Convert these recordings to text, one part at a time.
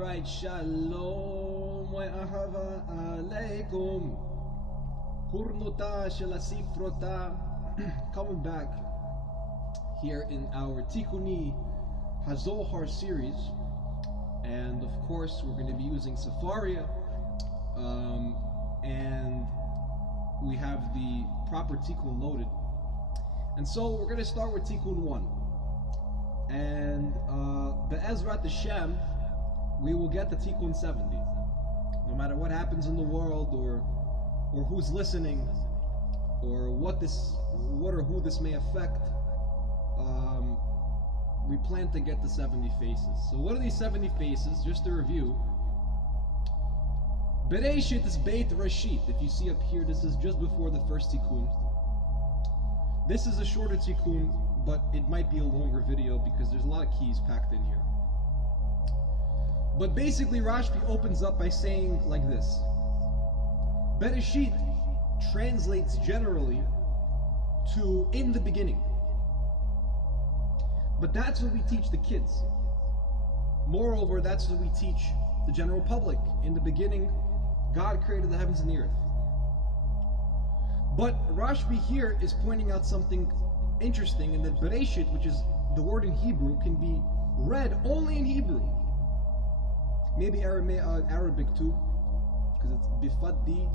Alright, shalom wa ahava alaikum. Hurnota shel asifrota. Coming back here in our Tikuni Hazahar series, and of course we're going to be using Safaria, and we have the proper Tikun loaded, and so we're going to start with Tikun 1, and Be'ezrat Hashem we will get to Tikun 70, no matter what happens in the world or who's listening or what or who this may affect. We plan to get to 70 faces. So what are these 70 faces? Just to review. Bereshit is Beit Rashit. If you see up here, this is just before the first Tikkun. This is a shorter Tikkun, but it might be a longer video because there's a lot of keys packed in here. But basically Rashbi opens up by saying like this. Bereshit translates generally to in the beginning. But that's what we teach the kids. Moreover, that's what we teach the general public. In the beginning, God created the heavens and the earth. But Rashbi here is pointing out something interesting, in that Bereshit, which is the word in Hebrew, can be read only in Hebrew. Maybe Arabic too, because it's Bifaddi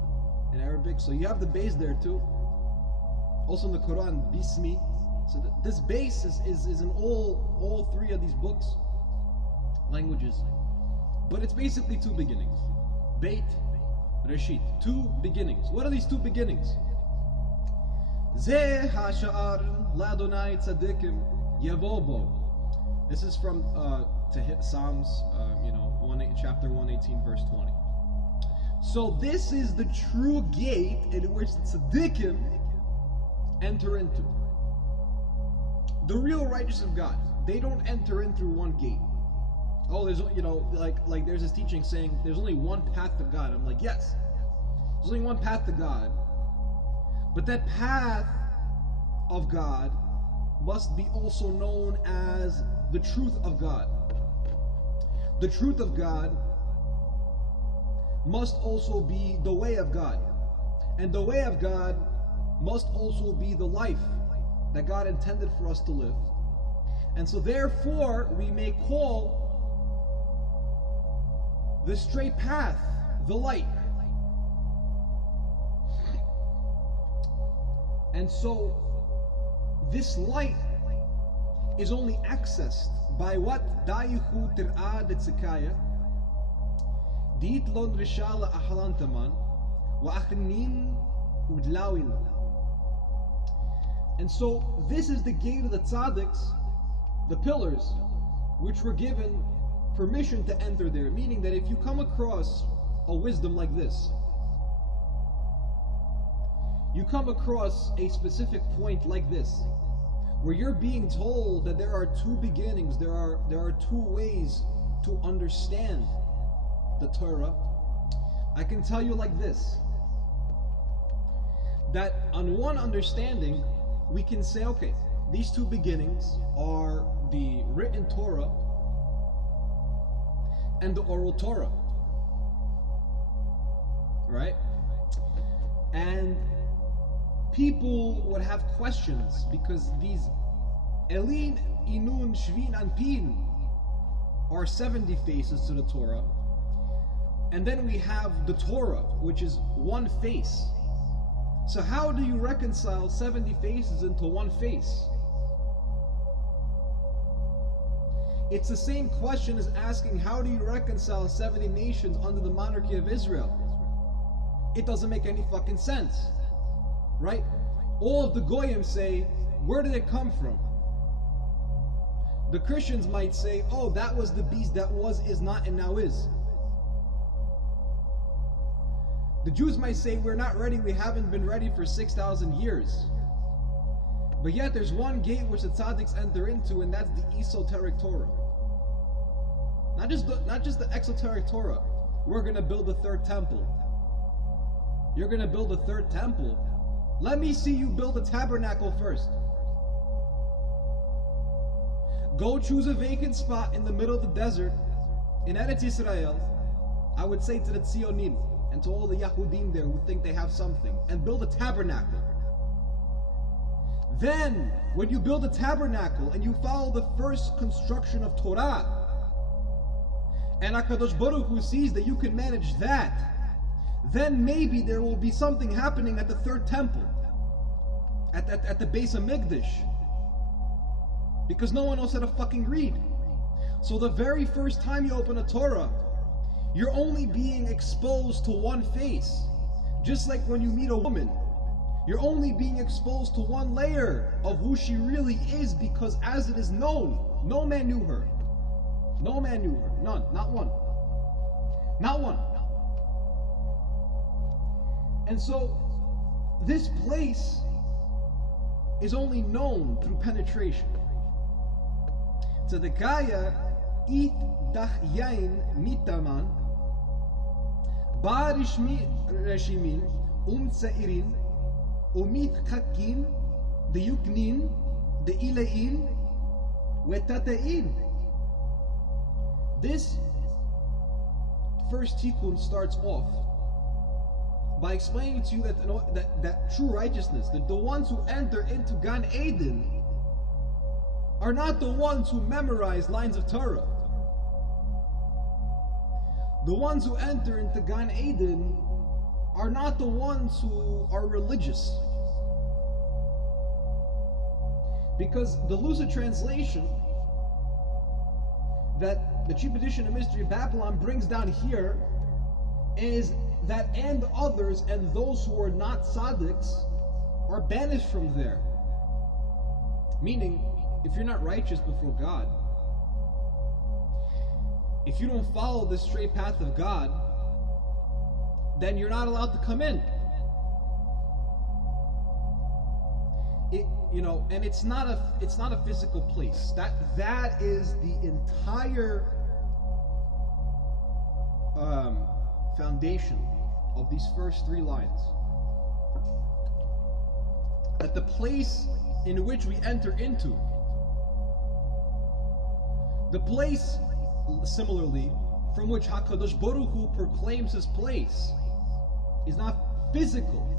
in Arabic. So you have the base there too. Also in the Quran, Bismi. So this base is in all three of these books, languages. But it's basically two beginnings. Beit, Reshit. Two beginnings. What are these two beginnings? Zeh ha'sha'ar la'adonai tzadikim yavobo. This is from Psalms, chapter 118, verse 20. So this is the true gate in which the tzaddikim enter into. The real righteous of God, they don't enter in through one gate. Oh, there's like there's this teaching saying there's only one path to God. I'm like, yes, there's only one path to God, but that path of God must be also known as the truth of God. The truth of God must also be the way of God, and the way of God must also be the life that God intended for us to live. And so therefore we may call the straight path the light. And so this light is only accessed by what? Dayichu tir'a detzikaya Diit lon rishala ahlantaman wa achnin udlawil. And so this is the gate of the tzaddiks, the pillars, which were given permission to enter there. Meaning that if you come across a wisdom like this, you come across a specific point like this, where you're being told that there are two beginnings, there are two ways to understand the Torah, I can tell you like this, that on one understanding, we can say, okay, these two beginnings are the written Torah and the oral Torah, right? And people would have questions because these Elin, Inun, Shvin, Anpin are 70 faces to the Torah, and then we have the Torah, which is one face. So how do you reconcile 70 faces into one face? It's the same question as asking, how do you reconcile 70 nations under the monarchy of Israel? It doesn't make any fucking sense, right? All of the Goyim say, where did it come from? The Christians might say, oh, that was the beast that was, is not, and now is. The Jews might say, we're not ready, we haven't been ready for 6,000 years. But yet there's one gate which the tzaddiks enter into, and that's the esoteric Torah. Not just the exoteric Torah. We're going to build a third temple. You're going to build a third temple? Let me see you build a tabernacle first. Go choose a vacant spot in the middle of the desert in Eretz Yisrael, I would say to the Tzionim and to all the Yahudim there who think they have something, and build a tabernacle. Then, when you build a tabernacle and you follow the first construction of Torah, and HaKadosh Baruch Hu sees that you can manage that, then maybe there will be something happening at the third temple, at the base of Mikdash, because no one knows how to fucking read. So the very first time you open a Torah, you're only being exposed to one face. Just like when you meet a woman, you're only being exposed to one layer of who she really is, because as it is known, no man knew her. No man knew her. None. Not one. Not one. And so, this place is only known through penetration. Tzedekaya it dach yain mitaman bar reshimin tzairin umit chakin de yuknin de ilain wetatein. This first tikkun starts off by explaining to you that true righteousness, that the ones who enter into Gan Eden are not the ones who memorize lines of Torah. The ones who enter into Gan Eden are not the ones who are religious. Because the lucid translation that the Cheap Edition of Mystery of Babylon brings down here is that and others and those who are not tzaddiks are banished from there. Meaning, if you're not righteous before God, if you don't follow the straight path of God, then you're not allowed to come in. And it's not a physical place. That is the entire foundation of these first three lines. That the place in which we enter into, the place, similarly, from which HaKadosh Baruch Hu proclaims his place, is not physical.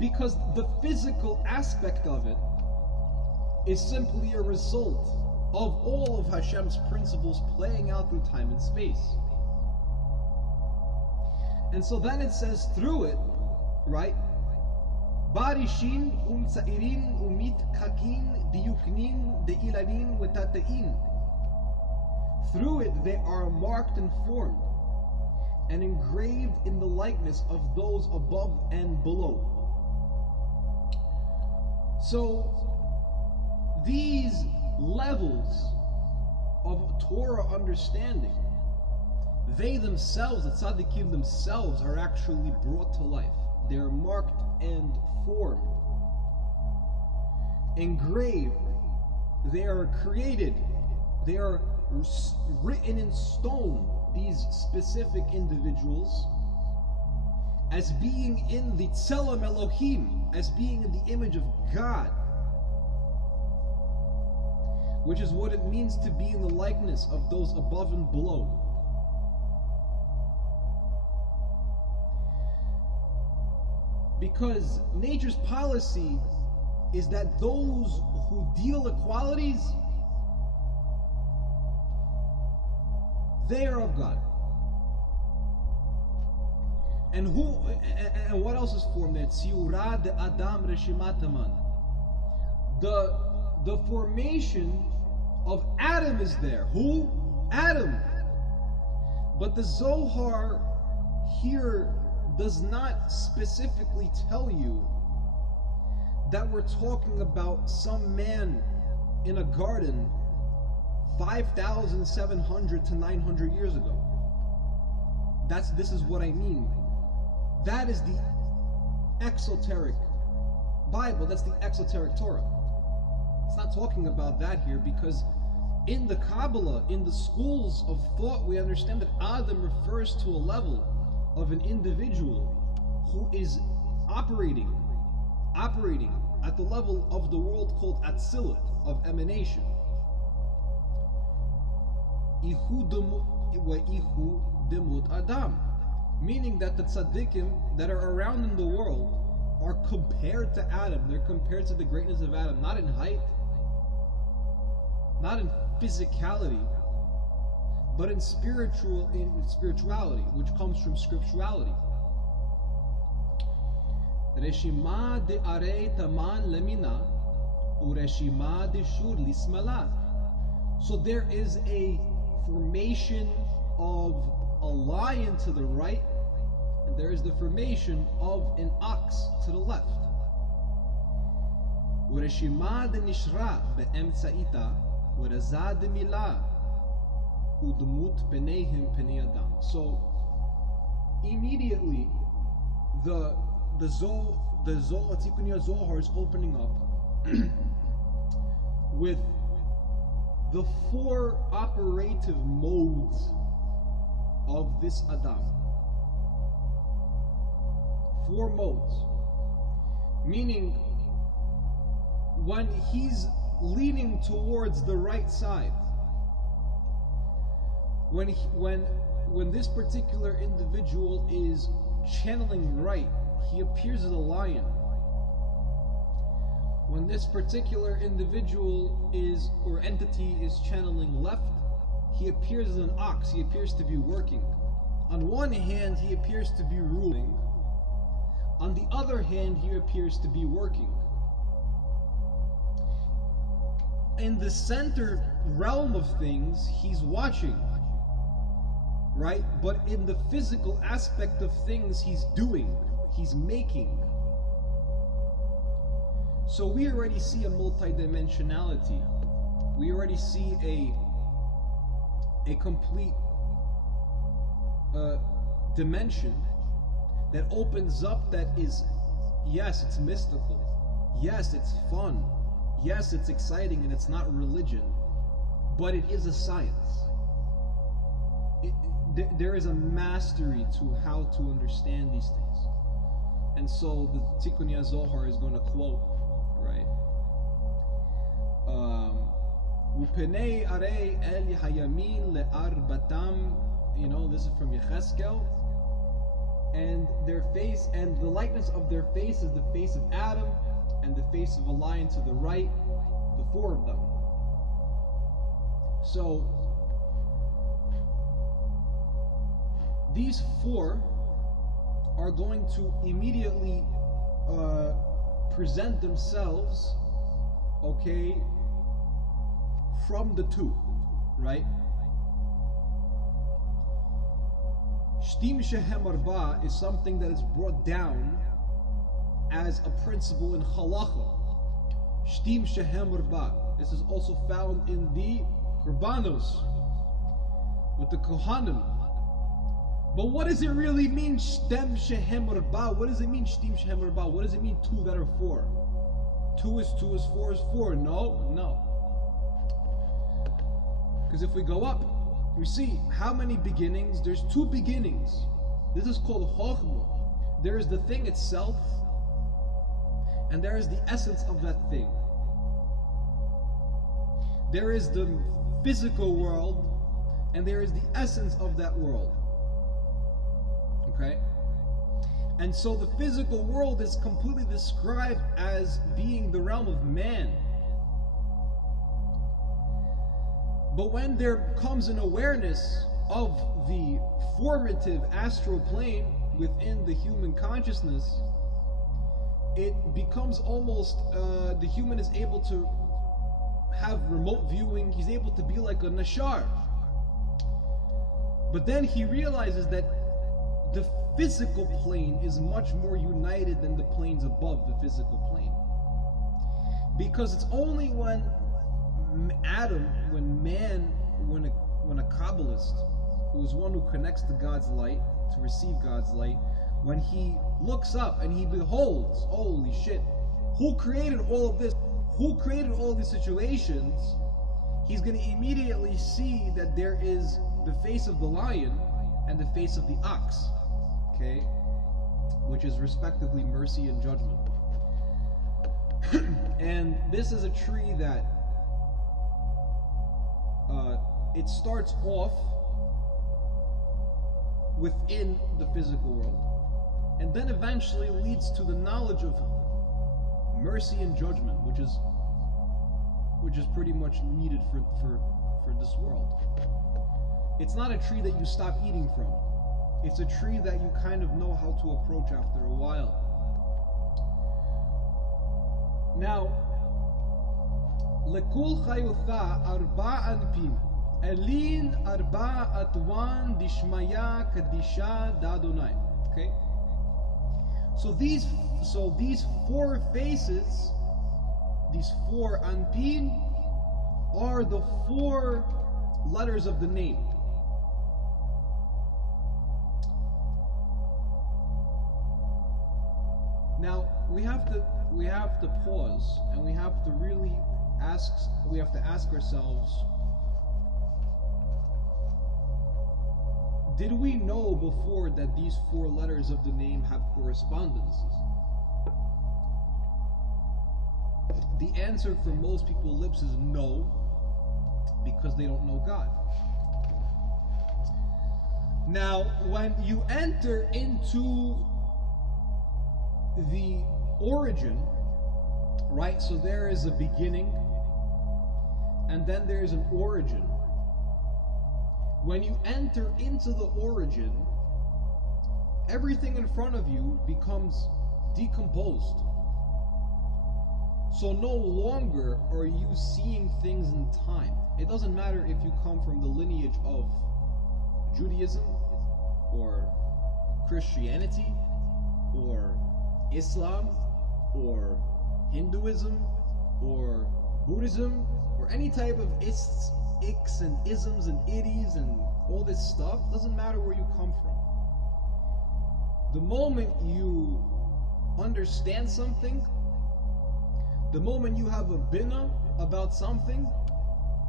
Because the physical aspect of it is simply a result of all of Hashem's principles playing out through time and space. And so then it says through it, right? Barishin tzairin umit chakin diyuknin deilanin wetatein. Through it they are marked and formed and engraved in the likeness of those above and below. So these levels of Torah understanding, they themselves, the tzaddikim themselves, are actually brought to life. They are marked and formed, engraved, they are created, they are written in stone, these specific individuals, as being in the Tzelem Elohim, as being in the image of God, which is what it means to be in the likeness of those above and below. Because nature's policy is that those who deal equalities, they are of God. And what else is formed there? Tziura de Adam Reshimataman. The formation of Adam is there. Who? Adam. But the Zohar here does not specifically tell you that we're talking about some man in a garden 5,700 to 900 years ago. This is what I mean. That is the exoteric Bible. That's the exoteric Torah. It's not talking about that here, because in the Kabbalah, in the schools of thought, we understand that Adam refers to a level of an individual who is operating at the level of the world called Atzilut, of emanation. ihu demut adam, meaning that the tzaddikim that are around in the world are compared to Adam. They're compared to the greatness of Adam, not in height, not in physicality, but in spirituality, which comes from scripturality. Reshima de arei taman lemina, ureshima de shur lismala. So there is a formation of a lion to the right, and there is the formation of an ox to the left. Ureshima de nishra be'emtsaita, uraza de milah. So immediately the Tikkuni Zohar is opening up with the 4 operative modes of this Adam. 4 modes, meaning when he's leaning towards the right side, when this particular individual is channeling right, he appears as a lion. When this particular individual or entity is channeling left, he appears as an ox. He appears to be working. On one hand, he appears to be ruling. On the other hand, he appears to be working. In the center realm of things, he's watching, right? But in the physical aspect of things, he's doing, he's making. So we already see a multidimensionality. We already see a complete dimension that opens up, that is, yes, it's mystical, yes, it's fun, yes, it's exciting, and it's not religion, but it is a science. There is a mastery to how to understand these things. And so the Tikunya Zohar is going to quote, right? Upenei arei el hayamin le'arbatam, this is from Yecheskel. And their face, and the likeness of their face is the face of Adam, and the face of a lion to the right, the 4 of them. So these 4 are going to immediately present themselves, okay, from the 2, right? Shtim shehem arba is something that is brought down as a principle in halacha. Shtim shehem arba. This is also found in the Kurbanos with the Kohanim. But what does it really mean, Shtem shehem arba? What does it mean, Shtim shehem arba? What does it mean, 2 that are 4? 2 is 2 is 4 is 4. No. Because if we go up, we see how many beginnings. There's 2 beginnings. This is called Chochmah. There is the thing itself, and there is the essence of that thing. There is the physical world, and there is the essence of that world. Okay? And so the physical world is completely described as being the realm of man. But when there comes an awareness of the formative astral plane within the human consciousness, it becomes almost, the human is able to have remote viewing. He's able to be like a nashar. But then he realizes that the physical plane is much more united than the planes above the physical plane. Because it's only when Adam, when a Kabbalist, who is one who connects to God's light, to receive God's light, when he looks up and he beholds, holy shit, who created all of this? Who created all of these situations? He's going to immediately see that there is the face of the lion and the face of the ox, okay, which is respectively mercy and judgment. And this is a tree that it starts off within the physical world, and then eventually leads to the knowledge of mercy and judgment, which is pretty much needed for this world. It's not a tree that you stop eating from. It's a tree that you kind of know how to approach after a while. Now, lekul chayotha arba anpim, elin arba atwan dishmaya kadisha dadonai. Okay. So these four faces, these four anpin, are the four letters of the name. Now we have to pause, and we have to really ask ourselves, did we know before that these four letters of the name have correspondences? The answer from most people's lips is no, because they don't know God. Now, when you enter into the origin, right? So there is a beginning, and then there is an origin. When you enter into the origin, everything in front of you becomes decomposed. So no longer are you seeing things in time. It doesn't matter if you come from the lineage of Judaism or Christianity or Islam or Hinduism or Buddhism or any type of icks and isms and iddies and all this stuff. Doesn't matter where you come from. The moment you understand something, the moment you have a bina about something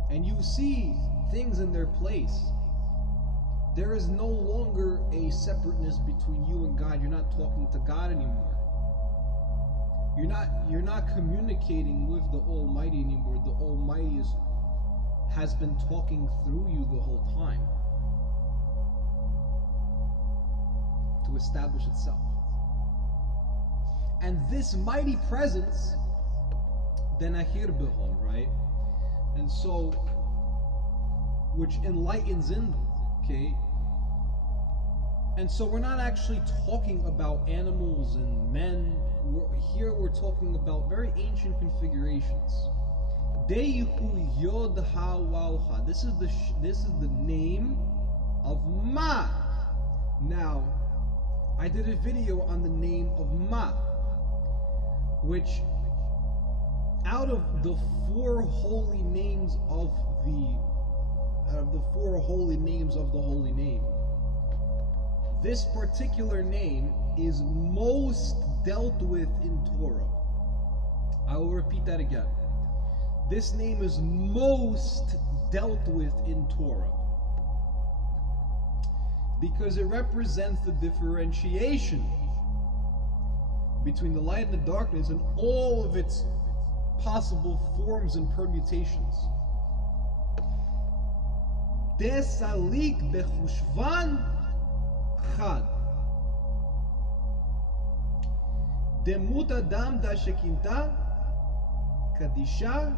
and you see things in their place, there is no longer a separateness between you and God. You're not talking to God anymore. You're not communicating with the Almighty anymore. The Almighty has been talking through you the whole time to establish itself. And this mighty presence, then ahir behon, right? And so, which enlightens in them, okay? And so we're not actually talking about animals and men. Here we're talking about very ancient configurations. Deihu yod ha wauha. This is the name of Ma. Now, I did a video on the name of Ma, which out of the four holy names of the holy name, this particular name is most dealt with in Torah. I will repeat that again. This name is most dealt with in Torah because it represents the differentiation between the light and the darkness and all of its possible forms and permutations. Desalik bechushvan chad. Demut adam da shekinta kadisha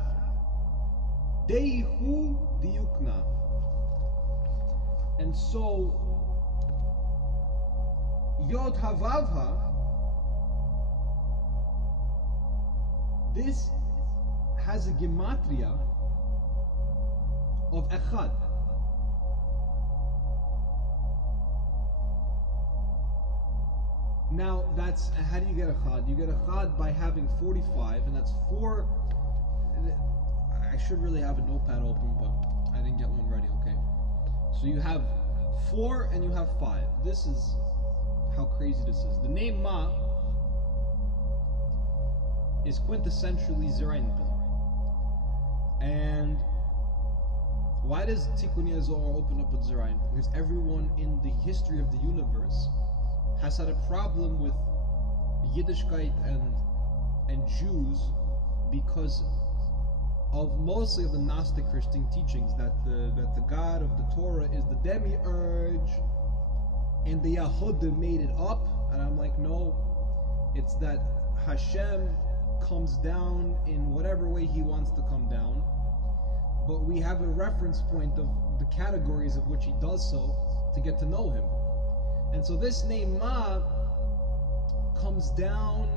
deihu diukna. And so Yod Havavha, this has a gematria of Echad. Now, that's, how do you get Echad? You get Echad by having 45, and that's 4. I should really have a notepad open, but I didn't get one ready, okay? So you have 4 and you have 5. This is how crazy this is. The name Ma is quintessentially Zerainpin. And why does Tikkuni Zohar open up with Zerain? Because everyone in the history of the universe has had a problem with Yiddishkeit and Jews because of mostly of the Gnostic Christian teachings, that the God of the Torah is the demiurge, and the Yahudim made it up. And I'm like, no, it's that Hashem comes down in whatever way he wants to come down, but we have a reference point of the categories of which he does so to get to know him. And so this name Ma comes down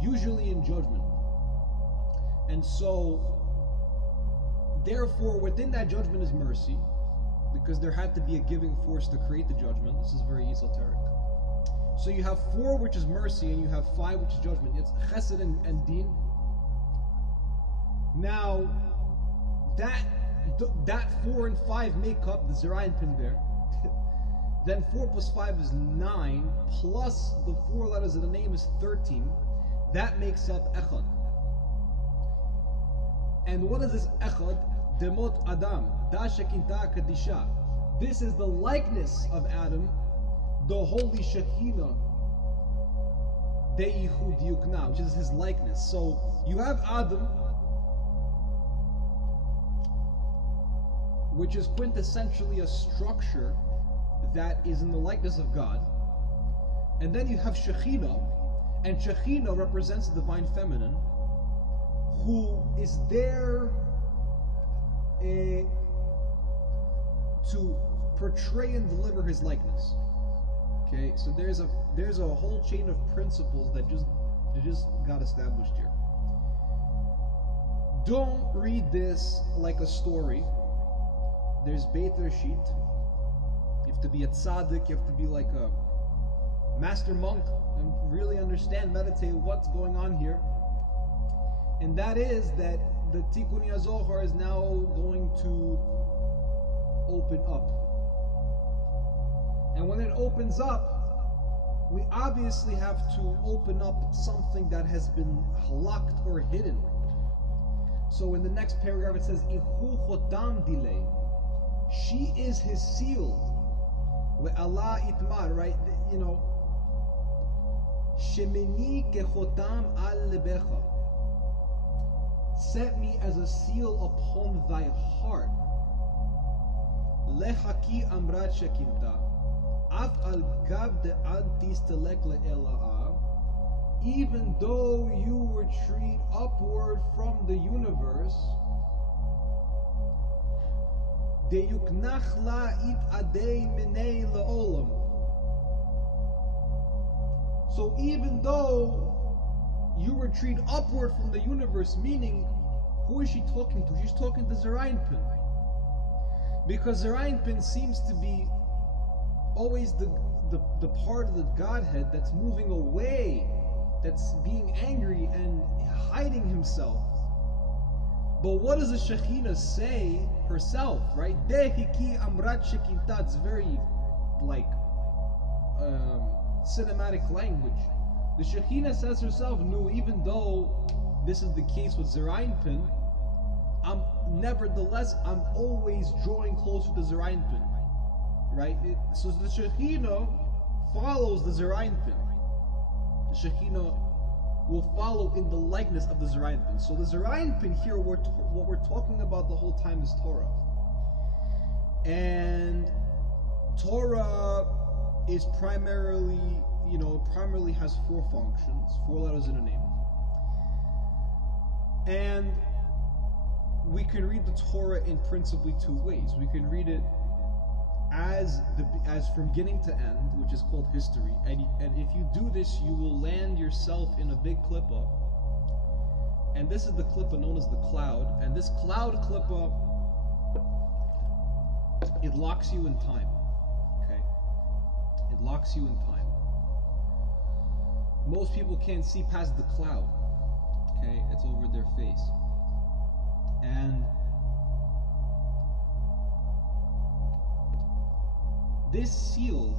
usually in judgment. And so therefore within that judgment is mercy, because there had to be a giving force to create the judgment. This is very esoteric. So you have 4, which is mercy, and you have 5, which is judgment. It's chesed and din. Now that 4 and 5 make up the Zerayin pin there. Then 4 plus 5 is 9, plus the 4 letters of the name is 13. That makes up Echad. And what is this Echad? Demot Adam, Da Shekinta Kadisha. This is the likeness of Adam, the holy Shekinah, Deihu Diukna, which is his likeness. So you have Adam, which is quintessentially a structure that is in the likeness of God. And then you have Shekinah, and Shekinah represents the divine feminine, who is there to portray and deliver his likeness. Okay, so there's a whole chain of principles that just got established here. Don't read this like a story. There's Beit Rashit. You have to be a tzaddik, you have to be like a master monk and really understand, meditate what's going on here. And that is that the Tikkun Zohar is now going to open up. And when it opens up, we obviously have to open up something that has been halaked or hidden. So in the next paragraph it says, Ihu chotam dilei. She is his seal. Allah itmar, right? You know, Shemini kechotam al lebecha. Set me as a seal upon thy heart. Lechaki amrat shekinta. Af al gav de antis telek le'ela'a. Even though you retreat upward from the universe, deyuknach la it adei minei le'olam. So even though you retreat upward from the universe, meaning, who is she talking to? She's talking to Zerayin Pin. Because Zerayin Pin seems to be always the part of the Godhead that's moving away, that's being angry and hiding himself. But what does the Shekhinah say herself, right? Dehiki amrat shekinta. It's very like cinematic language. The Shekhinah says herself, no, even though this is the case with Zerayin Pin, I'm always drawing closer to Zerayin Pin, right? So the Shekhinah follows the Zerayin Pin. The Shekhinah will follow in the likeness of the Zerayin Pin. So the Zerayin Pin here, what we're talking about the whole time is Torah. And Torah is primarily has 4 functions, 4 letters in a name. And we can read the Torah in principally 2 ways. We can read it as from beginning to end, which is called history. And if you do this, you will land yourself in a big klippa. And this is the klippa known as the cloud. And this cloud klippa, it locks you in time. Okay? It locks you in time. Most people can't see past the cloud. Okay? It's over their face. And this seal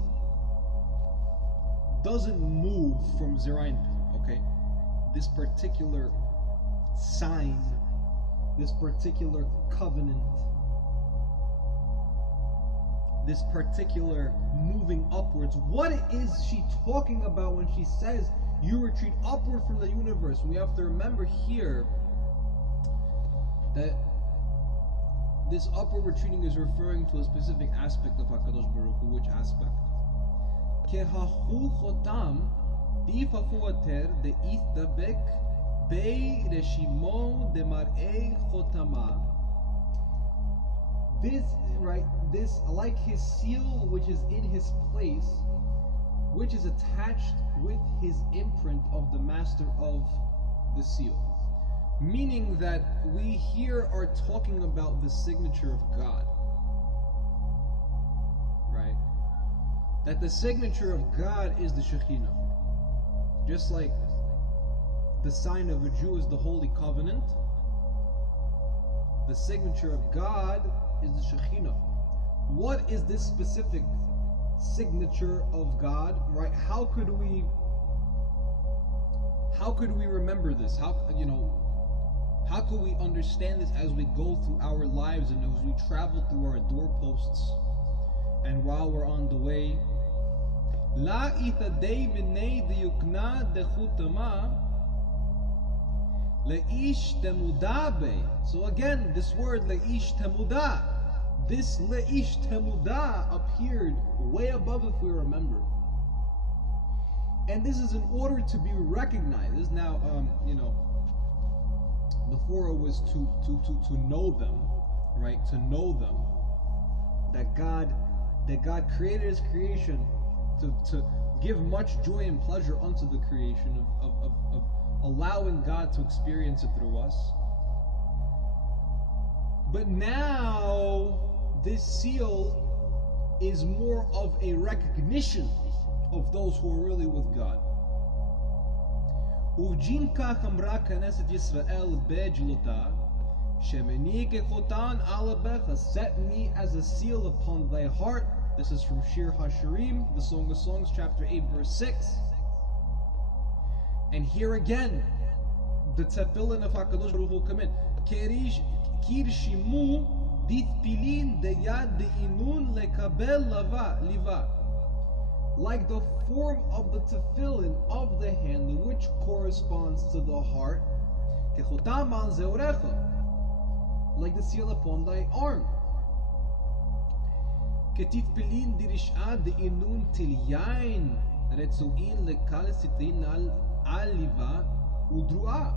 doesn't move from Zerayin Pin, okay? This particular sign, this particular covenant, this particular moving upwards. What is she talking about when she says you retreat upward from the universe? We have to remember here that this upward retreating is referring to a specific aspect of HaKadosh Baruch Hu. Which aspect? Kehachu chotam difafu ater deithdabek bei reshimo demar'ei chotama. This, like his seal which is in his place, which is attached with his imprint of the master of the seal. Meaning that we here are talking about the signature of God. Right? That the signature of God is the Shekhinah. Just like the sign of a Jew is the Holy Covenant, the signature of God is the Shekhinah. What is this specific signature of God? Right? How could we remember this? How could we understand this as we go through our lives and as we travel through our doorposts and while we're on the way? La itadei b'nei diyukna dechutama leish temuda be. So again, this word leish temuda, this leish temuda appeared way above if we remember. And this is in order to be recognized. This is now, before it was to know them, right? To know them, that God created His creation to give much joy and pleasure unto the creation of allowing God to experience it through us. But now this seal is more of a recognition of those who are really with God. Uvjinka chamra knesset Yisrael bejlota shemeni kechotan alabecha, set me as a seal upon thy heart. This is from Shir HaShirim, the Song of Songs, chapter 8, verse 6. And here again, the tefillin of HaKadosh Baruch Hu come in. Kirshimu ditpilin deyad deinun lekabel liva. Like the form of the tefillin of the hand, which corresponds to the heart, kechotam al zeorecha, like the seal upon thy arm. Ketifpilin dirish'ad deinun tilyain retzu'in lekal sitin al liva udru'a,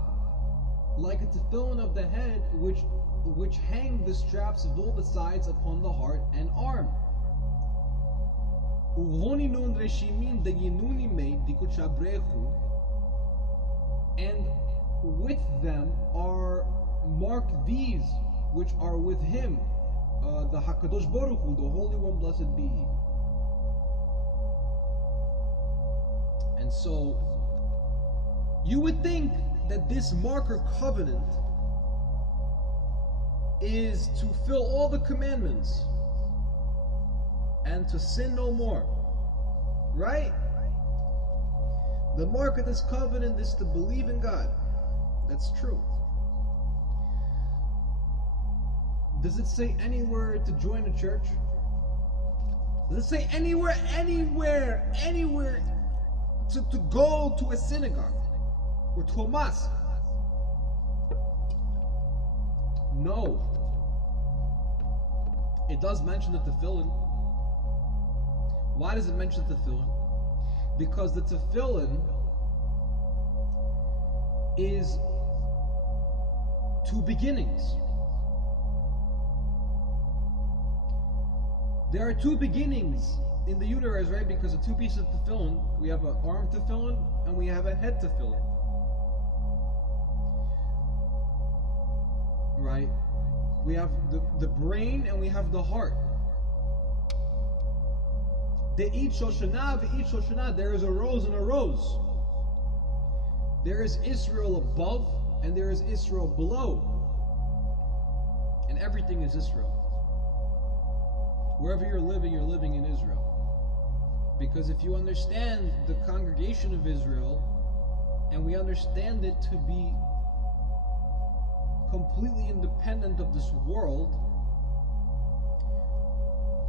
like a tefillin of the head, which hang the straps of all the sides upon the heart and arm. And with them are marked these which are with him, the HaKadosh Baruch Hu, the Holy One, blessed be He. And so you would think that this marker covenant is to fill all the commandments and to sin no more, right? The mark of this covenant is to believe in God. That's true. Does it say anywhere to join a church? Does it say anywhere to go to a synagogue or to a mosque? No. It does mention the tefillin. Why does it mention the tefillin? Because the tefillin is two beginnings. There are two beginnings in the universe, right? Because of two pieces of tefillin, we have an arm tefillin and we have a head tefillin, right? We have the brain and we have the heart. De'it Shoshana, ve'it Shoshana. There is a rose and a rose. There is Israel above and there is Israel below. And everything is Israel. Wherever you're living in Israel. Because if you understand the congregation of Israel, and we understand it to be completely independent of this world,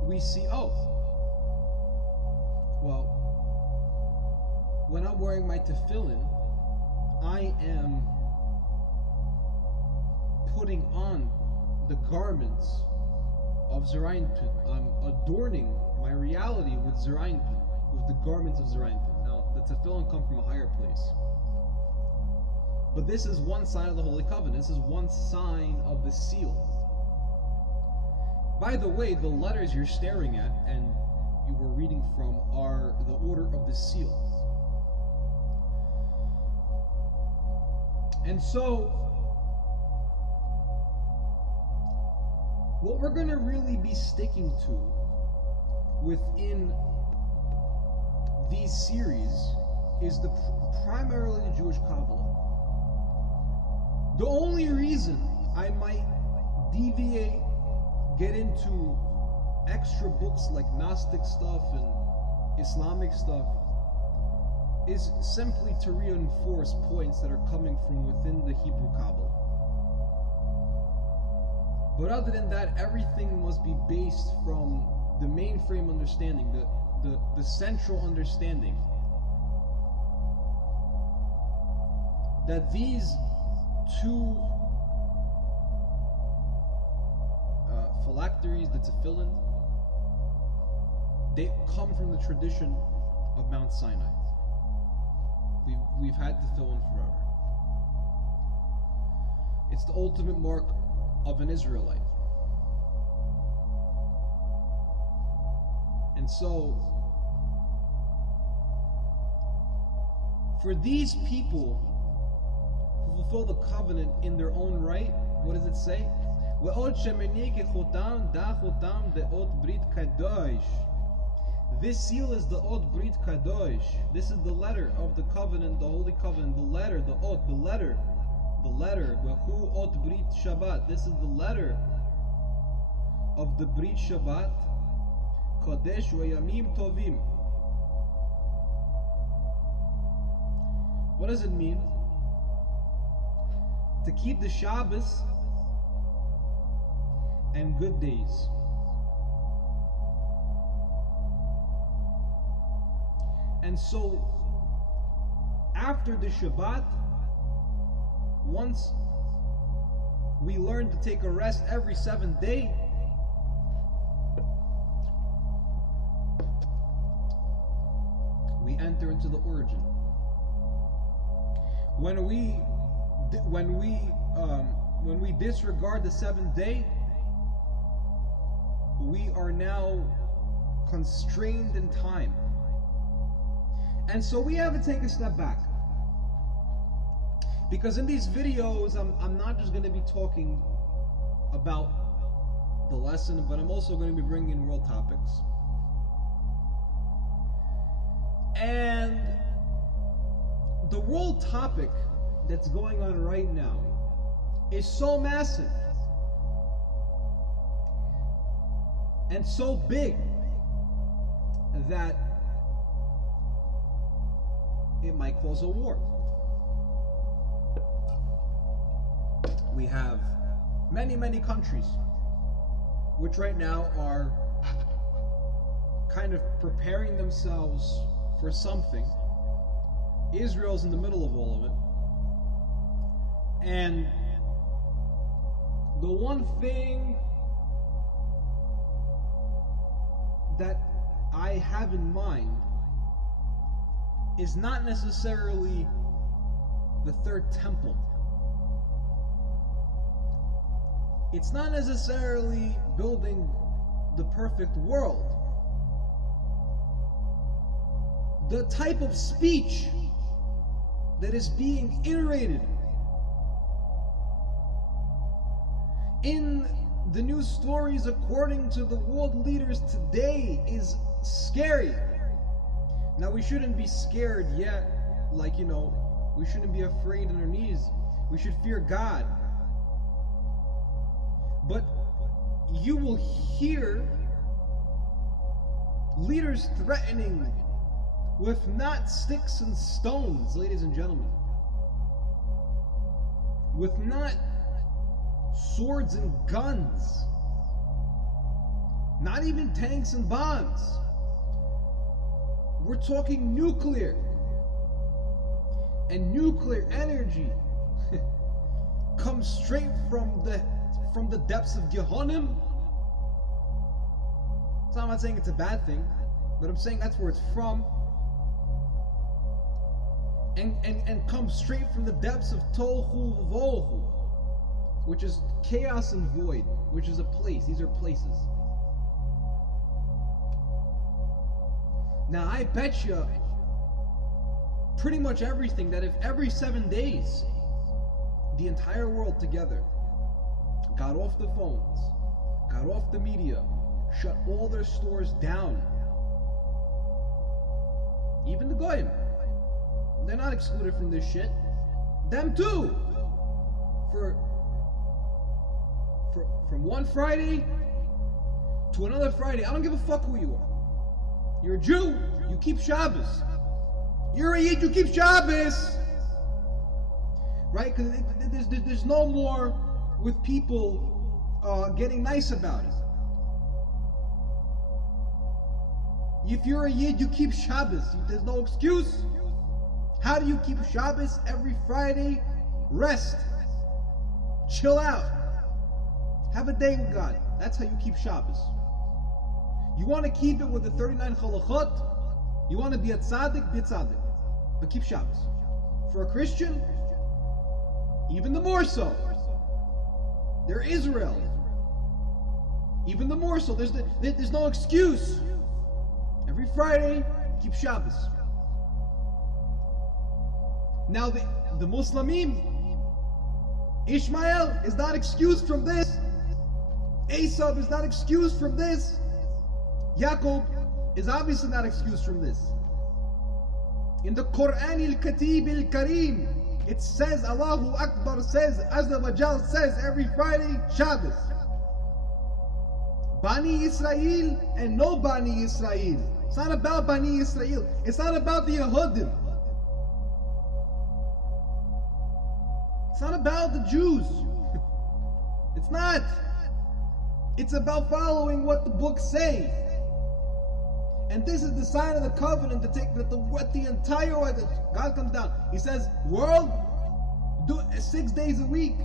we see, well, when I'm wearing my tefillin, I am putting on the garments of Zerainpin. I'm adorning my reality with Zerainpin, with the garments of Zerainpin. Now, the tefillin come from a higher place. But this is one sign of the Holy Covenant. This is one sign of the seal. By the way, the letters you're staring at and you were reading from are the order of the seal. And so, what we're going to really be sticking to within these series is primarily the Jewish Kabbalah. The only reason I might deviate, get into extra books like Gnostic stuff and Islamic stuff, is simply to reinforce points that are coming from within the Hebrew Kabbalah. But other than that, everything must be based from the mainframe understanding, the central understanding that these two phylacteries, the tefillin, they come from the tradition of Mount Sinai. We've had tefillin forever. It's the ultimate mark of an Israelite. And so, for these people who fulfill the covenant in their own right, what does it say? This seal is the Ot Brit Kadosh. This is the letter of the covenant, the holy covenant, the letter, the Ot, the letter. Wahu Ot Brit Shabbat. This is the letter of the Brit Shabbat. Kodesh Vayamim Tovim. What does it mean? To keep the Shabbos and good days. And so, after the Shabbat, once we learn to take a rest every 7th day, we enter into the origin. When we disregard the 7th day, we are now constrained in time. And so we have to take a step back. Because in these videos, I'm not just going to be talking about the lesson, but I'm also going to be bringing in world topics. And the world topic that's going on right now is so massive and so big that it might cause a war. We have many countries which right now are kind of preparing themselves for something. Israel's in the middle of all of it. And the one thing that I have in mind is not necessarily the third temple. It's not necessarily building the perfect world. The type of speech that is being iterated in the news stories according to the world leaders today is scary. Now, we shouldn't be scared yet, we shouldn't be afraid on our knees. We should fear God. But you will hear leaders threatening with not sticks and stones, ladies and gentlemen. With not swords and guns. Not even tanks and bombs. We're talking nuclear. And nuclear energy comes straight from the depths of Gehonim. So I'm not saying it's a bad thing, but I'm saying that's where it's from. And comes straight from the depths of Tohu V'Vohu, which is chaos and void, which is a place. These are places. Now I bet you pretty much everything that if every 7 days the entire world together got off the phones, got off the media, shut all their stores down, even the Goyim, they're not excluded from this shit. Them too. From one Friday to another Friday, I don't give a fuck who you are. You're a Jew, you keep Shabbos. You're a Yid, you keep Shabbos. Right? Because there's no more with people getting nice about it. If you're a Yid, you keep Shabbos. There's no excuse. How do you keep Shabbos? Every Friday, rest. Chill out. Have a day with God. That's how you keep Shabbos. You want to keep it with the 39 halachot? You want to be a tzaddik? Be a tzaddik. But keep Shabbos. For a Christian, even the more so. They're Israel. Even the more so. There's no excuse. Every Friday, keep Shabbos. Now the Muslimim, Ishmael is not excused from this. Esau is not excused from this. Yaakov is obviously not excused from this. In the Quran al-Katib al-Kareem, it says, Allahu Akbar says, Azza wa Jal says, every Friday, Shabbos. Bani Israel and no Bani Israel. It's not about Bani Israel. It's not about the Yehudim. It's not about the Jews. It's not. It's about following what the books say. And this is the sign of the covenant to take that the entire way that God comes down. He says, world, do 6 days a week.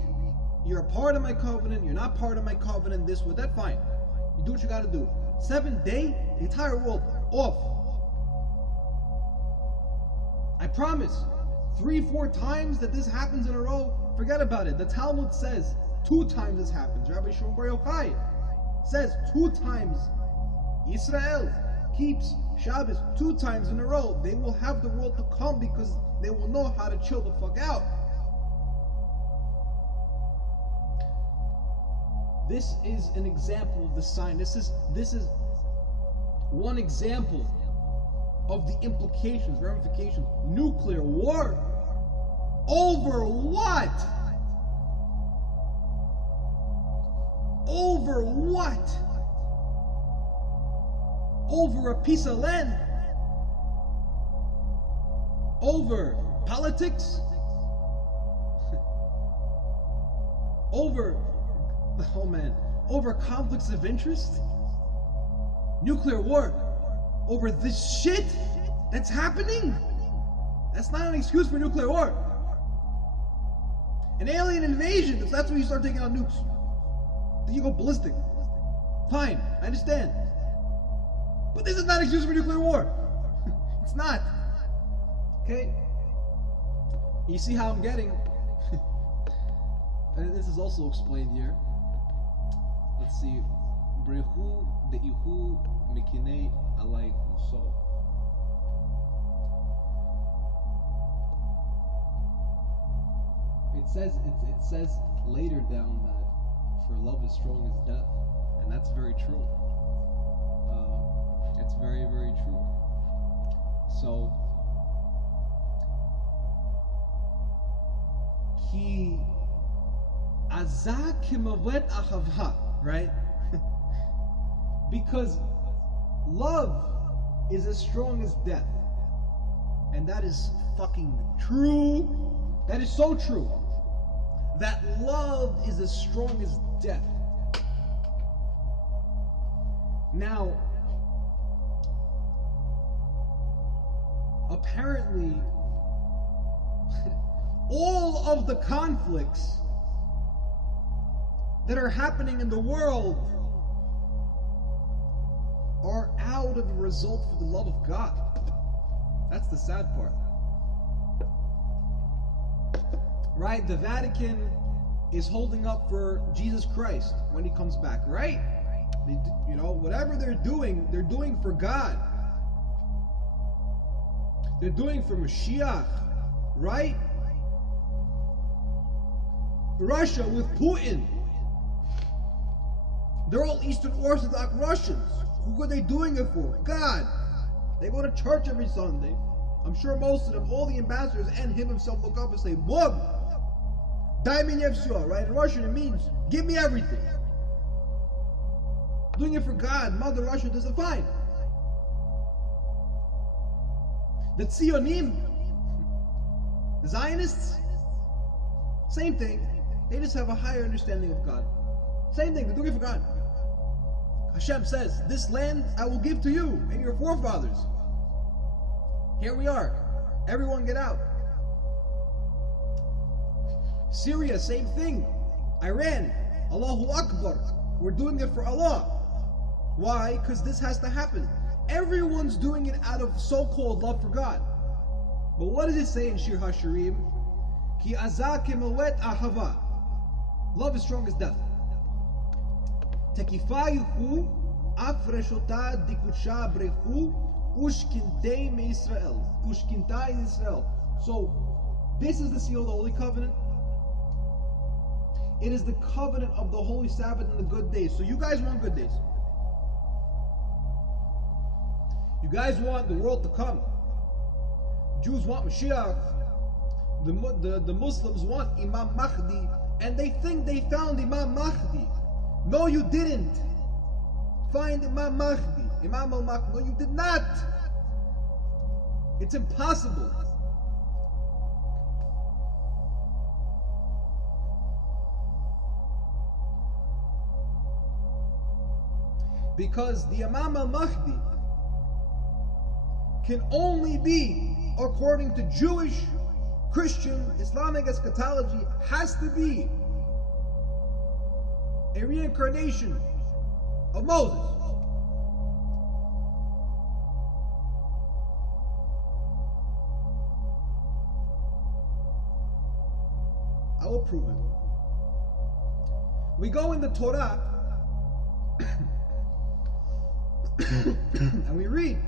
You're a part of my covenant. You're not part of my covenant. This, with that, fine. You do what you got to do. 7th day, the entire world off. I promise. 3-4 times that this happens in a row, forget about it. The Talmud says 2 times this happens. Rabbi Shimon Bar Yochai says 2 times Israel keeps Shabbos 2 times in a row. They will have the world to come because they will know how to chill the fuck out. This is an example of the sign. This is one example of the implications, ramifications. Nuclear war. Over what? Over what? Over a piece of land? Over politics? Over, oh man, over conflicts of interest? Nuclear war? Over this shit that's happening? That's not an excuse for nuclear war. An alien invasion, if that's when you start taking out nukes, then you go ballistic. Fine, I understand. But this is not an excuse for nuclear war. It's not. Okay? You see how I'm getting? And this is also explained here. Let's see. Brehu deihu mekinei alai so. It says later down that for love is strong as death, and that's very true. It's very, very true. So he azak kimavet ahavha, right? Because love is as strong as death, and that is fucking true. That is so true. That love is as strong as death. Now, apparently, all of the conflicts that are happening in the world are out of a result for the love of God. That's the sad part. Right? The Vatican is holding up for Jesus Christ when he comes back, right? Whatever they're doing for God. They're doing for Mashiach, right? Russia with Putin. They're all Eastern Orthodox Russians. Who are they doing it for? God. They go to church every Sunday. I'm sure most of them, all the ambassadors and him himself, look up and say, Bog, дай мне всё, right? In Russian it means, give me everything. Doing it for God, Mother Russia does it fine. The Tzionim, the Zionists, same thing. They just have a higher understanding of God. Same thing, they're doing it for God. Hashem says, this land I will give to you and your forefathers. Here we are. Everyone get out. Syria, same thing. Iran, Allahu Akbar. We're doing it for Allah. Why? Because this has to happen. Everyone's doing it out of so-called love for God. But what does it say in Shir HaShirim? Ki azah kemawet ahava. Love is strong as death. Tekifayuhu afreshota dikutsha brechu ushkintei me Israel. Ushkintai Israel. So, this is the seal of the Holy Covenant. It is the covenant of the Holy Sabbath and the good days. So you guys want good days. You guys want the world to come. Jews want Mashiach. The Muslims want Imam Mahdi. And they think they found Imam Mahdi. No, you didn't find Imam Mahdi. Imam al-Mahdi. No, you did not. It's impossible. Because the Imam al-Mahdi can only be, according to Jewish, Christian, Islamic eschatology, has to be a reincarnation of Moses. I will prove it. We go in the Torah and we read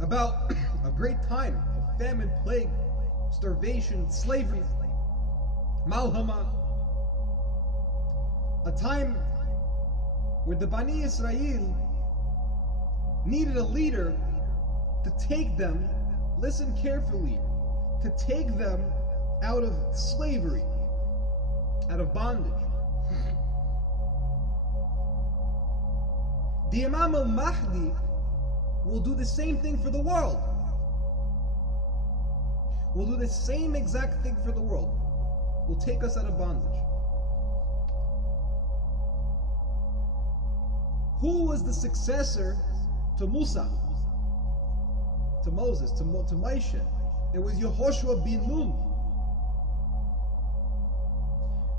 about a great time of famine, plague, starvation, slavery, Malhama, a time where the Bani Israel needed a leader to take them, listen carefully, to take them out of slavery, out of bondage. The Imam al-Mahdi will do the same thing for the world. Will do the same exact thing for the world. Will take us out of bondage. Who was the successor to Musa, to Moses, to Moshe? It was Yehoshua bin Nun,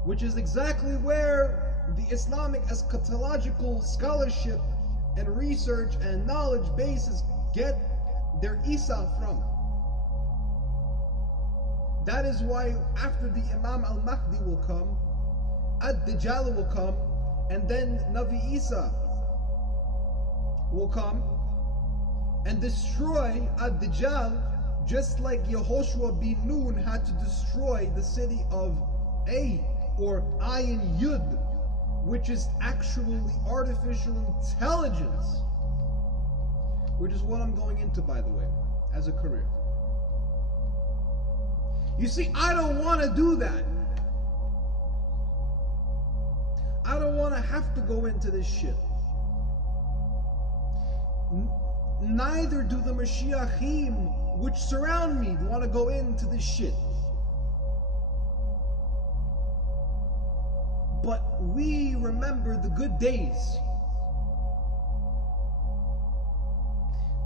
which is exactly where the Islamic eschatological scholarship and research and knowledge bases get their Isa from. That is why after the Imam al-Mahdi will come, Ad-Dajjal will come, and then Nabi Isa will come and destroy Ad-Dajjal, just like Yehoshua bin Nun had to destroy the city of A, or Ayin Yud, which is actually artificial intelligence, which is what I'm going into, by the way, as a career. You see, I don't want to do that. I don't want to have to go into this shit. Neither do the Mashiachim which surround me want to go into this shit. But we remember the good days.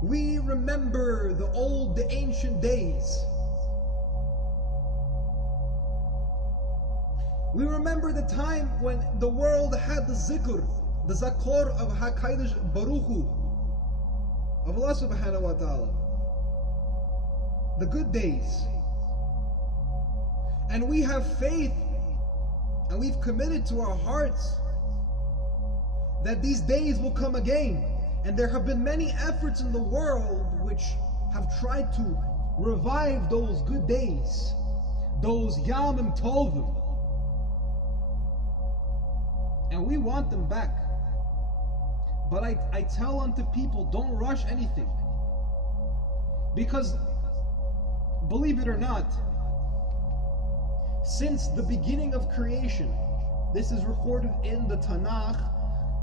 We remember the ancient days. We remember the time when the world had the zikr, the zakor of HaKadosh Baruch Hu, of Allah subhanahu wa ta'ala. The good days. And we have faith, and we've committed to our hearts that these days will come again. And there have been many efforts in the world which have tried to revive those good days, those Yamim Tovim. And we want them back. But I tell unto people, don't rush anything. Because, believe it or not, since the beginning of creation, this is recorded in the Tanakh,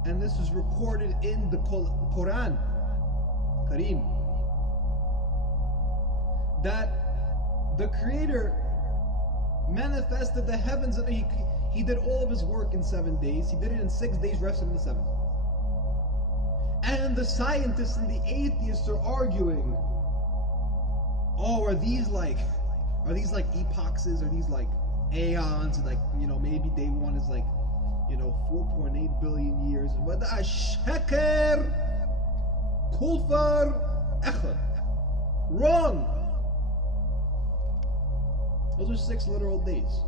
and this is recorded in the Quran Kareem, that the Creator manifested the heavens, and he did all of his work in 7 days. He did it in 6 days, rested in the seventh. And the scientists and the atheists are arguing, oh, are these like epochs? Are these like aeons? Like, maybe day one is like, 4.8 billion years. But sheker, kufar, echad. Wrong. Those are 6 literal days.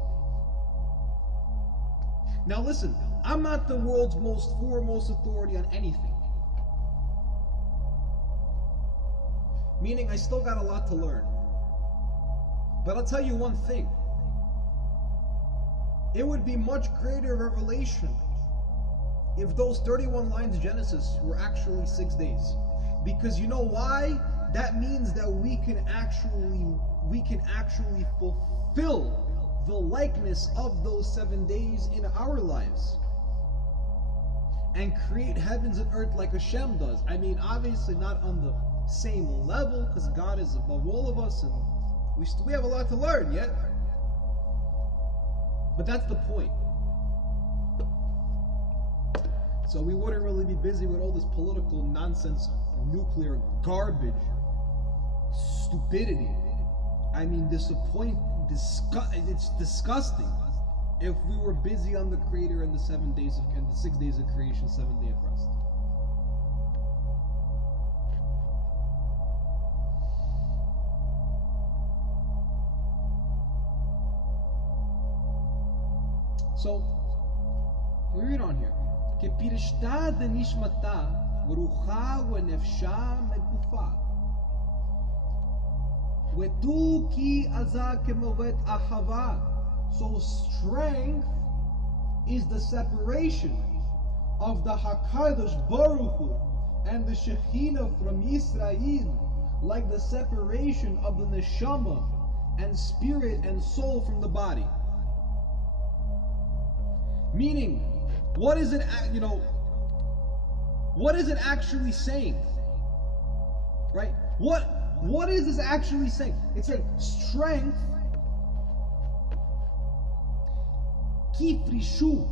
Now listen, I'm not the world's foremost authority on anything. Meaning I still got a lot to learn. But I'll tell you one thing. It would be much greater revelation if those 31 lines of Genesis were actually 6 days. Because you know why? That means that we can actually fulfill the likeness of those 7 days in our lives and create heavens and earth like Hashem does. I mean, obviously not on the same level, because God is above all of us, and we have a lot to learn yet. But that's the point. So we wouldn't really be busy with all this political nonsense, nuclear garbage, stupidity. I mean, it's disgusting if we were busy on the Creator in the 7 days and the 6 days of creation, 7 day of rest. So we read on here. Kepirishta de nishmata v'rucha v'nefsha megufa. Vetu ki azah kemovet ahava. So strength is the separation of the HaKadosh Baruch Hu and the Shekhinah from Yisrael, like the separation of the neshama and spirit and soul from the body. Meaning, what is it actually saying? Right? What is this actually saying? It's saying strength kifrishu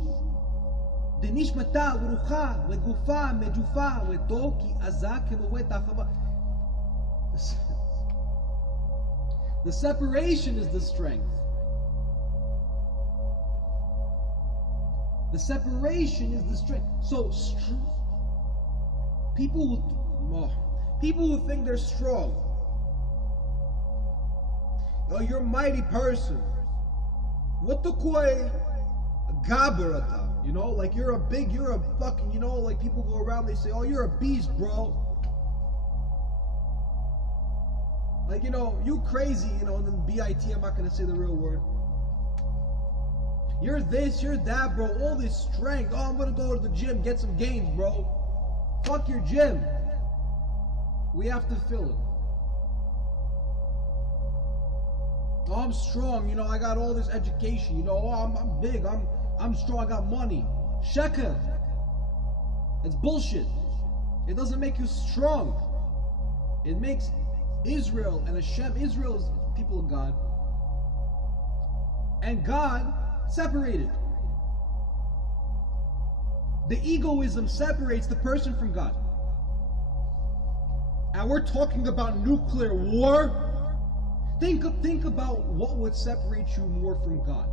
de nishmata v'rucha v'gufa mejufa v'toki azak kemovet achava. The separation is the strength. The separation is the strength. So people who think they're strong. Oh, you're a mighty person. What the koi gabarata? Like you're a fucking, like people go around, they say, oh, you're a beast, bro. Like, you crazy, and then B-I-T, I'm not going to say the real word. You're this, you're that, bro. All this strength. Oh, I'm going to go to the gym, get some gains, bro. Fuck your gym. We have to fill it. Oh, I'm strong, I got all this education, oh, I'm big, I'm strong, I got money. Sheker. It's bullshit. It doesn't make you strong. It makes Israel and Hashem, Israel is people of God, and God separated. The egoism separates the person from God. And we're talking about nuclear war. Think about what would separate you more from God.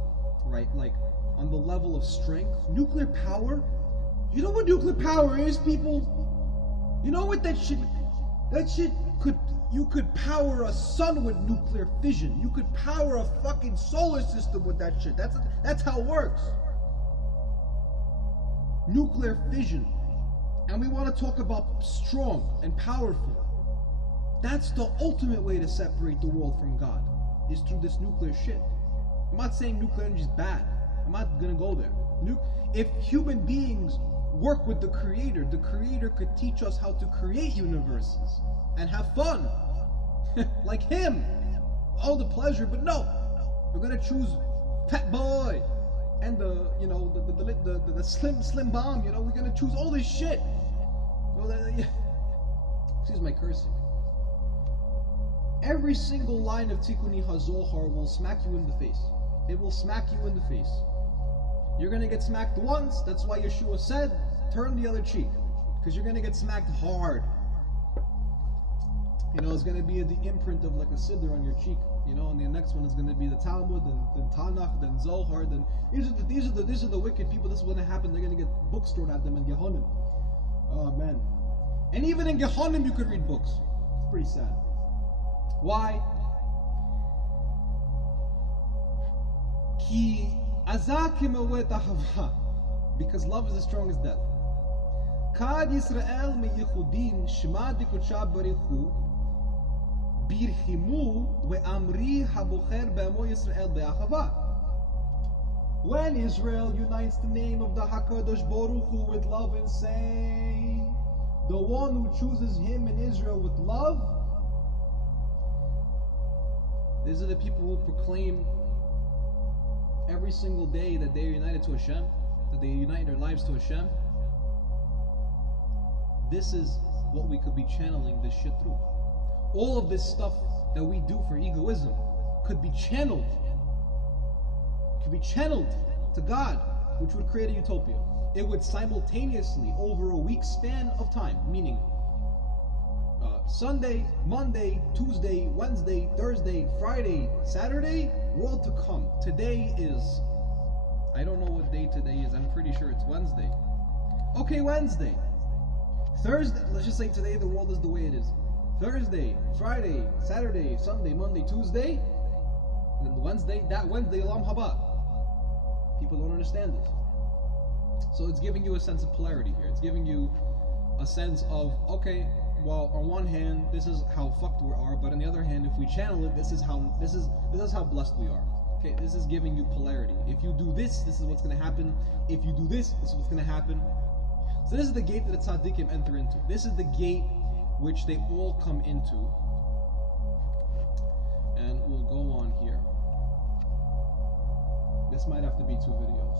right? Like on the level of strength, nuclear power. You know what nuclear power is, people? You know what that shit could, you could power a sun with nuclear fission. You could power a fucking solar system with that shit. That's how it works. Nuclear fission. And we want to talk about strong and powerful. That's the ultimate way to separate the world from God, is through this nuclear shit. I'm not saying nuclear energy is bad. I'm not gonna go there. If human beings work with the Creator could teach us how to create universes and have fun, like Him. All the pleasure, but no, we're gonna choose Pet Boy and the slim bomb. You know, we're gonna choose all this shit. Well, excuse my cursing. Every single line of Tikkuni HaZohar will smack you in the face. It will smack you in the face. You're going to get smacked once. That's why Yeshua said, turn the other cheek. Because you're going to get smacked hard. You know, it's going to be the imprint of like a siddur on your cheek. You know, and the next one is going to be the Talmud, then Tanakh, then Zohar. Then these are the wicked people. This is going to happen. They're going to get books thrown at them in Gehonim. Oh, man. And even in Gehonim, you could read books. It's pretty sad. Why? Because love is as strong as death. Kad Yisrael me yichudin shma dikucha barichu birchimu ve'amri habocher be'amo Yisrael be'achava. When Israel unites the name of the HaKadosh Baruch Hu with love and say, the one who chooses him in Israel with love, these are the people who proclaim every single day that they are united to Hashem, that they unite their lives to Hashem. This is what we could be channeling this shit through. All of this stuff that we do for egoism could be channeled. Could be channeled to God, which would create a utopia. It would simultaneously, over a week span of time, meaning Sunday, Monday, Tuesday, Wednesday, Thursday, Friday, Saturday, world to come. Today is, I don't know what day today is. I'm pretty sure it's Wednesday. Okay, Wednesday. Thursday, let's just say today the world is the way it is. Thursday, Friday, Saturday, Sunday, Monday, Tuesday, and then Wednesday, Olam Haba. People don't understand this. So it's giving you a sense of polarity here. It's giving you a sense of, okay, well, on one hand, this is how fucked we are, but on the other hand, if we channel it, this is how blessed we are. Okay, this is giving you polarity. If you do this, this is what's going to happen. If you do this, this is what's going to happen. So this is the gate that the tzaddikim enter into. This is the gate which they all come into. And we'll go on here. This might have to be 2 videos.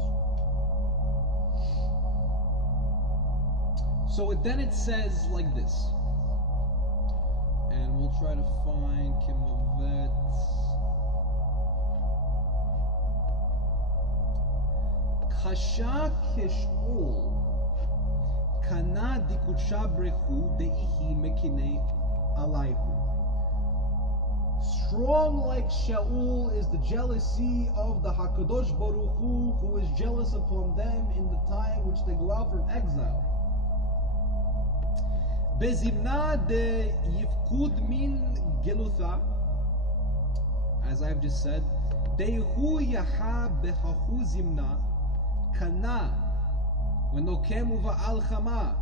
So then it says like this. And we'll try to find Kimavet. Kasha kish'ul kana dikucha brechu deihi mekine alayhu. Strong like Shaul is the jealousy of the HaKadosh Baruch Hu, who is jealous upon them in the time which they go out from exile. Bezimna de yifkud min gelutha, as I've just said, deihu yaha behahu zimna kana wenokemu va'al chama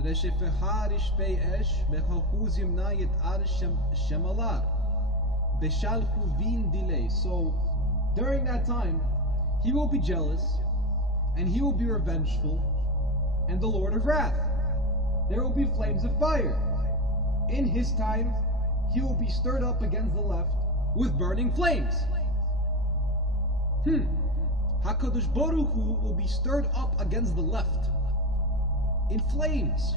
reshefeha rishpei esh behahu zimna yit'ar shemalar beshalchu vin delay. So during that time he will be jealous and he will be revengeful and the Lord of wrath. There will be flames of fire. In his time, he will be stirred up against the left with burning flames. HaKadosh Baruch Hu will be stirred up against the left in flames.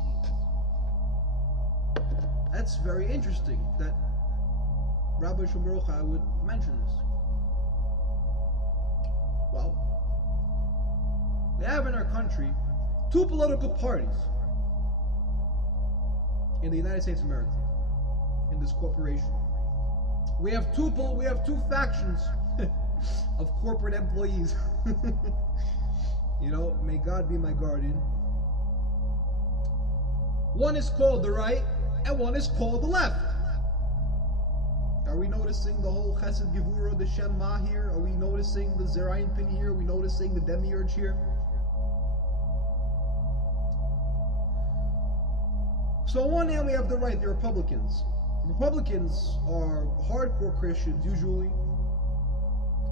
That's very interesting that Rabbi Shmuel Yochai would mention this. Well, we have in our country 2 political parties in the United States of America, in this corporation. We have two factions of corporate employees. You know, may God be my guardian. One is called the right, and one is called the left. Are we noticing the whole Chesed Gevura, the Shema here? Are we noticing the Zerayin Pin here? Are we noticing the Demiurge here? So on one hand we have the right, the Republicans. Republicans are hardcore Christians usually.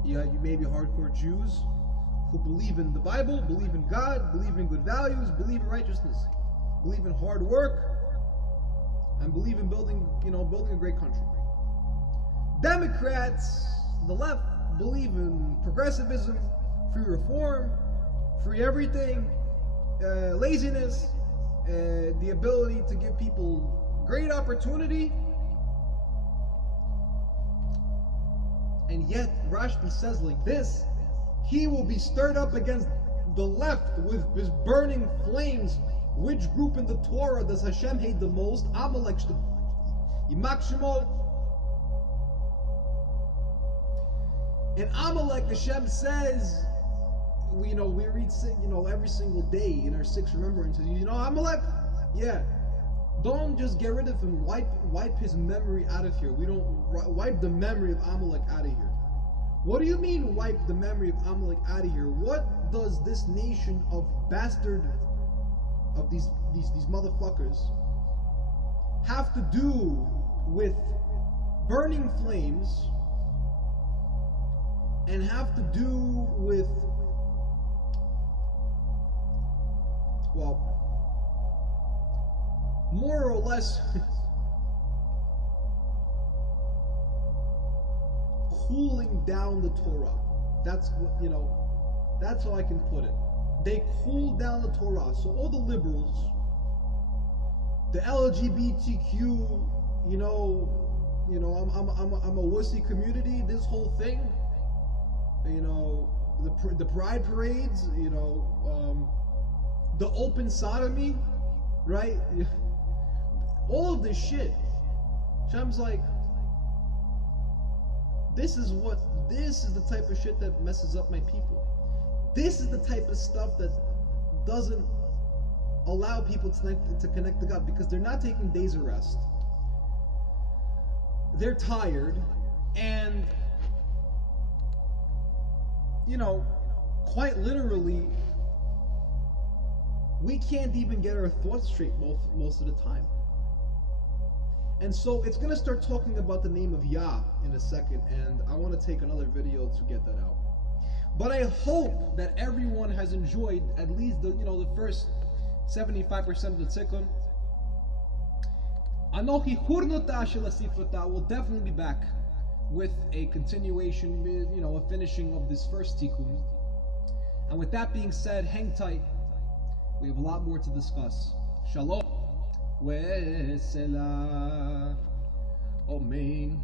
Yeah, you may be hardcore Jews who believe in the Bible, believe in God, believe in good values, believe in righteousness, believe in hard work, and believe in building a great country. Democrats, the left, believe in progressivism, free reform, free everything, laziness, the ability to give people great opportunity. And yet, Rashbi says like this, he will be stirred up against the left with his burning flames. Which group in the Torah does Hashem hate the most? Amalek, Yimak Shemo. In Amalek, Hashem says, we read every single day in our 6 remembrances. Amalek, yeah. Don't just get rid of him. Wipe his memory out of here. We don't wipe the memory of Amalek out of here. What do you mean wipe the memory of Amalek out of here? What does this nation of bastard, of these motherfuckers, have to do with burning flames, and have to do with, well, more or less cooling down the Torah? That's what, that's how I can put it. They cooled down the Torah. So all the liberals, the LGBTQ, I'm a wussy community, this whole thing, the pride parades, the open sodomy, right? All of this shit. Shem's like, this is the type of shit that messes up my people. This is the type of stuff that doesn't allow people to connect to God, because they're not taking days of rest. They're tired, and quite literally, we can't even get our thoughts straight most of the time. And so it's going to start talking about the name of Yah in a second, and I want to take another video to get that out. But I hope that everyone has enjoyed at least the first 75% of the Tikkun. Anochi Hurnota Shel Sifrata will definitely be back with a continuation, a finishing of this first Tikkun. And with that being said, hang tight. We have a lot more to discuss. Shalom. We'esela. Amen.